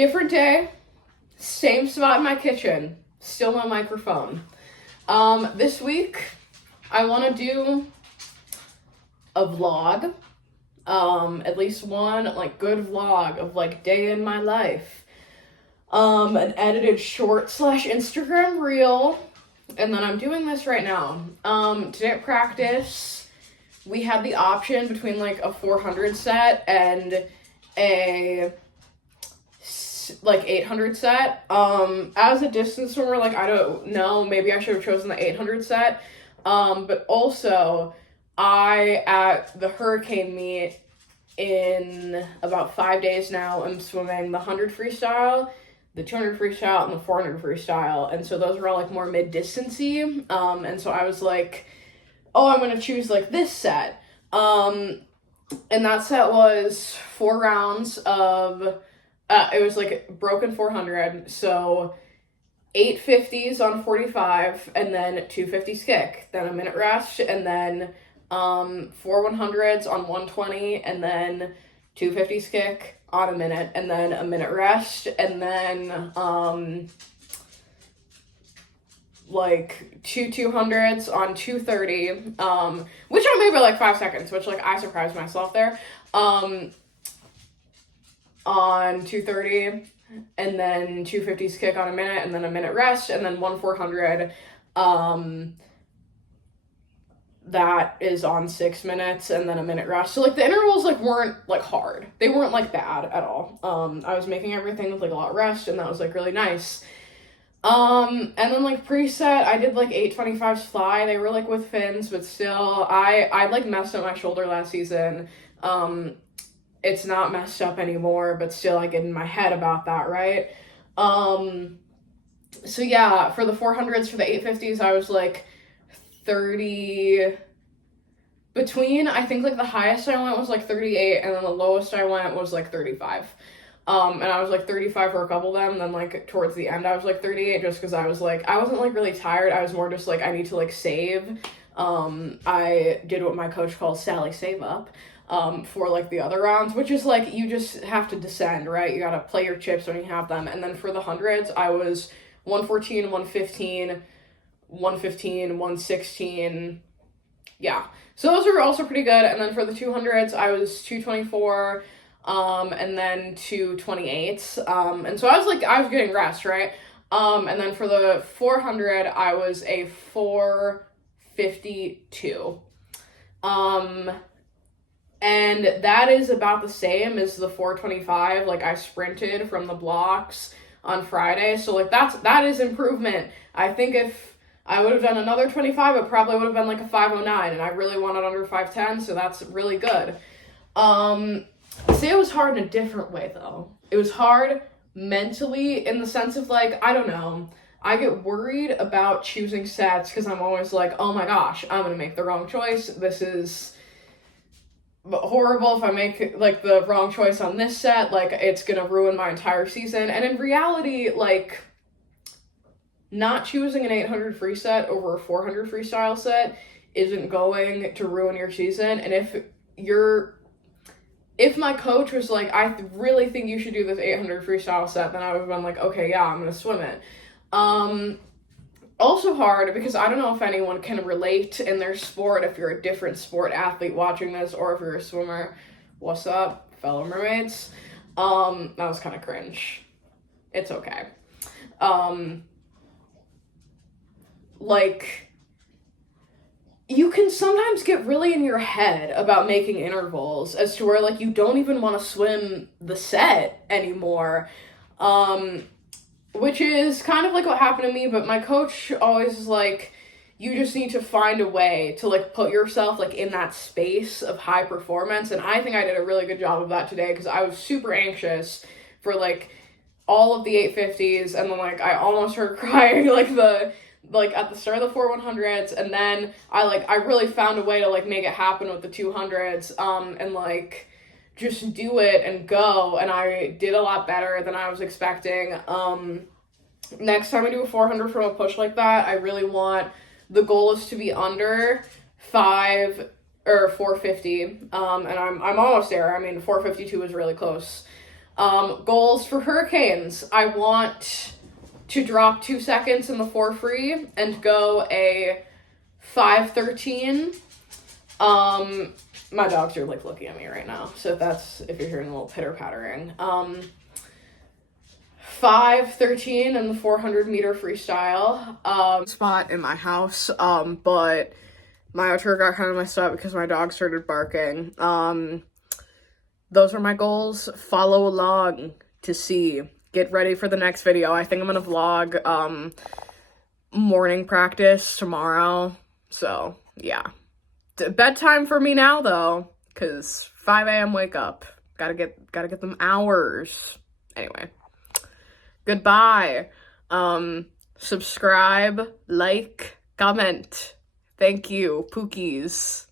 Different day, same spot in my kitchen, still no microphone. This week, I want to do a vlog, at least one, like, good vlog of, like, day in my life. An edited short / Instagram reel, and then I'm doing this right now. Today at practice, we had the option between, like, a 400 set and a 800 set. As a distance swimmer, like, I don't know, maybe I should have chosen the 800 set. But also, I, at the hurricane meet in about 5 days now, I'm swimming the 100 freestyle, the 200 freestyle, and the 400 freestyle, and so those are all, like, more mid-distancey, and so I was like, oh, I'm gonna choose, like, this set, and that set was 4 rounds of, it was, like, broken 400, so 8 50s on 45, and then 2 50s kick, then a minute rest, and then 4 100s on 120, and then 2 50s kick on a minute, and then a minute rest, and then like 2 200s on 230, which I made by like 5 seconds, which, like, I surprised myself there, on 230, and then 2 50s kick on a minute, and then a minute rest, and then 1 400, that is on 6 minutes, and then a minute rest. So, like, the intervals, like, weren't, like, hard. They weren't, like, bad at all. I was making everything with, like, a lot of rest, and that was, like, really nice. And then, like, preset, I did, like, 825s fly. They were, like, with fins, but still, I like, messed up my shoulder last season. It's not messed up anymore, but still, I get in my head about that, right? So, yeah, for the 400s, for the 850s, I was, like, 30, between, I think, like, the highest I went was, like, 38, and then the lowest I went was, like, 35. And I was, like, 35 for a couple of them, and then, like, towards the end, I was, like, 38, just because I was, like, I wasn't, like, really tired, I was more just, like, I need to, like, save. I did what my coach calls Sally Save Up, for, like, the other rounds, which is, like, you just have to descend, right? You gotta play your chips when you have them. And then for the 100s, I was 114, 115, 115, 116, yeah. So those were also pretty good. And then for the 200s, I was 224, and then 228, and so I was getting rest, right? And then for the 400, I was a 452, and that is about the same as the 425. Like, I sprinted from the blocks on Friday, so, like, that is improvement. I think if I would have done another 25, it probably would have been, like, a 509, and I really wanted under 510, so that's really good. Say it was hard in a different way, though. It was hard mentally in the sense of, like, I don't know, I get worried about choosing sets because I'm always like, oh my gosh, I'm gonna make the wrong choice. This is horrible. If I make, like, the wrong choice on this set, like, it's gonna ruin my entire season. And in reality, like, not choosing an 800 free set over a 400 freestyle set isn't going to ruin your season. And if my coach was like, I really think you should do this 800 freestyle set, then I would have been like, okay, yeah, I'm gonna swim it. Also hard, because I don't know if anyone can relate in their sport, if you're a different sport athlete watching this, or if you're a swimmer. What's up, fellow mermaids? That was kind of cringe. It's okay. Like, you can sometimes get really in your head about making intervals as to where, like, you don't even want to swim the set anymore, which is kind of like what happened to me, but my coach always is like, you just need to find a way to, like, put yourself, like, in that space of high performance, and I think I did a really good job of that today, because I was super anxious for, like, all of the 850s, and then, like, I almost started crying, like, at the start of the 4 100s, and then I really found a way to, like, make it happen with the 200s, and, like, just do it and go, and I did a lot better than I was expecting. Next time I do a 400 from a push like that, I really want, the goal is to be under 5 or 450, and I'm almost there. I mean, 452 is really close. Goals for hurricanes. I want to drop 2 seconds in the 4 free and go a 5:13. My dogs are like looking at me right now, so that's if you're hearing a little pitter pattering. 5:13 in the 400 meter freestyle. Spot in my house. But my tour got kind of messed up because my dog started barking. Those are my goals. Follow along to see. Get ready for the next video. I think I'm gonna vlog morning practice tomorrow. So yeah. Bedtime for me now though, because 5 a.m. wake up. Gotta get them hours. Anyway. Goodbye. Subscribe, like, comment. Thank you, Pookies.